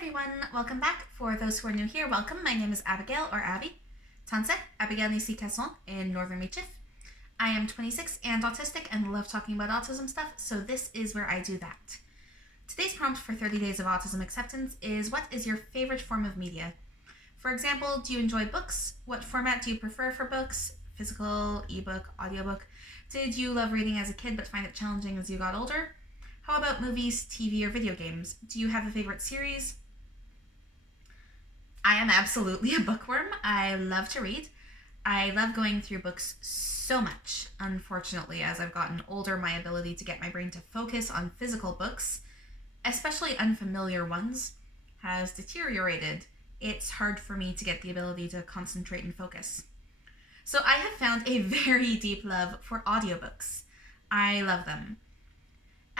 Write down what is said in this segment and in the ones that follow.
everyone, welcome back. For those who are new here, welcome. My name is Abigail, or Abby. Tanse, Abigail Nisi Casson in Northern Michif. I am 26 and autistic and love talking about autism stuff, so this is where I do that. Today's prompt for 30 Days of Autism Acceptance is, what is your favorite form of media? For example, do you enjoy books? What format do you prefer for books? Physical, ebook, audiobook? Did you love reading as a kid but find it challenging as you got older? How about movies, TV, or video games? Do you have a favorite series? I am absolutely a bookworm. I love to read. I love going through books so much. Unfortunately, as I've gotten older, my ability to get my brain to focus on physical books, especially unfamiliar ones, has deteriorated. It's hard for me to get the ability to concentrate and focus. So I have found a very deep love for audiobooks. I love them.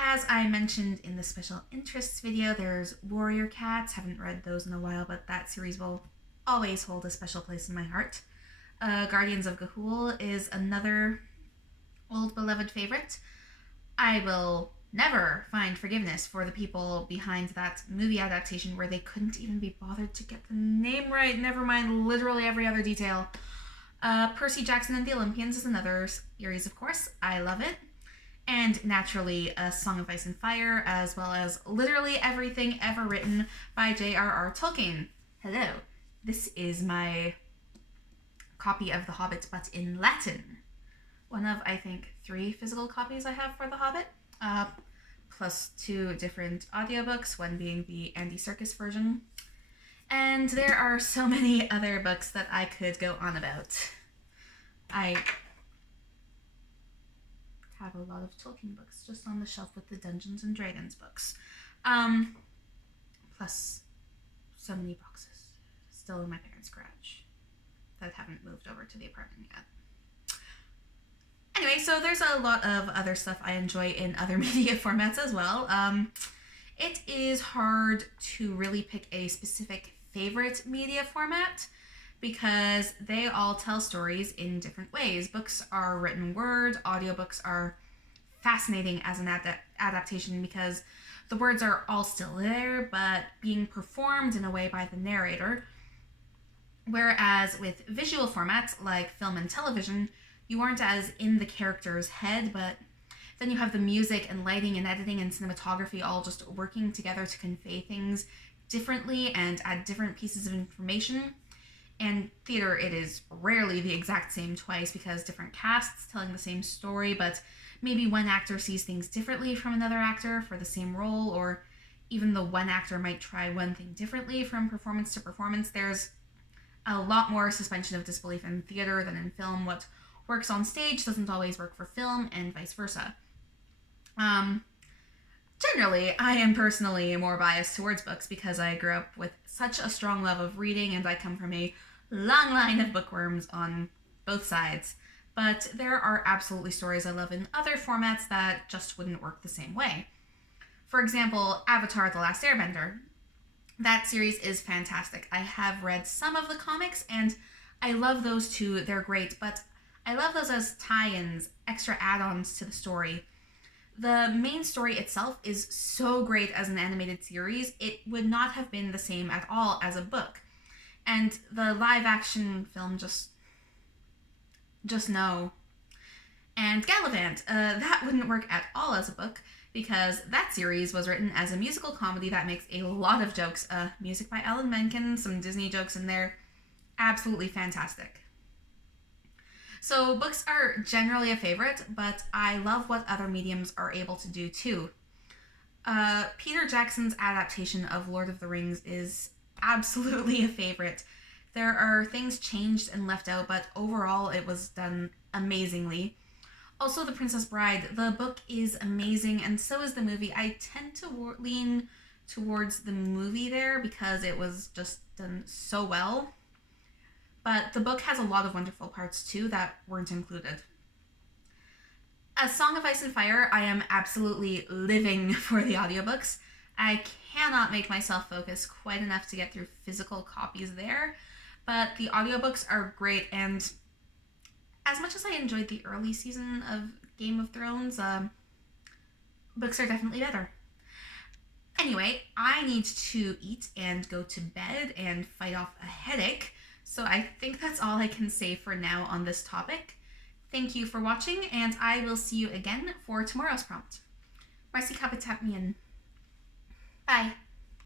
As I mentioned in the special interests video, there's Warrior Cats. Haven't read those in a while, but that series will always hold a special place in my heart. Guardians of Ga'Hoole is another old beloved favorite. I will never find forgiveness for the people behind that movie adaptation where they couldn't even be bothered to get the name right, never mind literally every other detail. Percy Jackson and the Olympians is another series, of course. I love it. And naturally, A Song of Ice and Fire, as well as literally everything ever written by J.R.R. Tolkien. Hello, this is my copy of The Hobbit, but in Latin. One of, I think, 3 physical copies I have for The Hobbit, plus 2 different audiobooks, one being the Andy Serkis version. And there are so many other books that I could go on about. I have a lot of Tolkien books just on the shelf with the Dungeons and Dragons books. Plus so many boxes still in my parents' garage that haven't moved over to the apartment yet. Anyway, so there's a lot of other stuff I enjoy in other media formats as well. It is hard to really pick a specific favorite media format because they all tell stories in different ways. Books are written word, audiobooks are fascinating as an adaptation because the words are all still there, but being performed in a way by the narrator. Whereas with visual formats like film and television, you aren't as in the character's head, but then you have the music and lighting and editing and cinematography all just working together to convey things differently and add different pieces of information. And theater, it is rarely the exact same twice because different casts telling the same story, but maybe one actor sees things differently from another actor for the same role, or even the one actor might try one thing differently from performance to performance. There's a lot more suspension of disbelief in theater than in film. What works on stage doesn't always work for film, and vice versa. Generally, I am personally more biased towards books because I grew up with such a strong love of reading and I come from a long line of bookworms on both sides. But there are absolutely stories I love in other formats that just wouldn't work the same way. For example, Avatar: The Last Airbender. That series is fantastic. I have read some of the comics and I love those too. They're great, but I love those as tie-ins, extra add-ons to the story. The main story itself is so great as an animated series, it would not have been the same at all as a book. And the live-action film just no. And Gallivant, that wouldn't work at all as a book, because that series was written as a musical comedy that makes a lot of jokes. Music by Alan Menken, some Disney jokes in there. Absolutely fantastic. So books are generally a favorite, but I love what other mediums are able to do too. Peter Jackson's adaptation of Lord of the Rings is absolutely a favorite. There are things changed and left out, but overall it was done amazingly. Also, The Princess Bride, the book is amazing, and so is the movie. I tend to lean towards the movie there because it was just done so well. But the book has a lot of wonderful parts too that weren't included. A Song of Ice and Fire, I am absolutely living for the audiobooks. I cannot make myself focus quite enough to get through physical copies there, but the audiobooks are great, and as much as I enjoyed the early season of Game of Thrones, books are definitely better. Anyway, I need to eat and go to bed and fight off a headache. So I think that's all I can say for now on this topic. Thank you for watching, and I will see you again for tomorrow's prompt. Marcy Kapitapmian. Bye.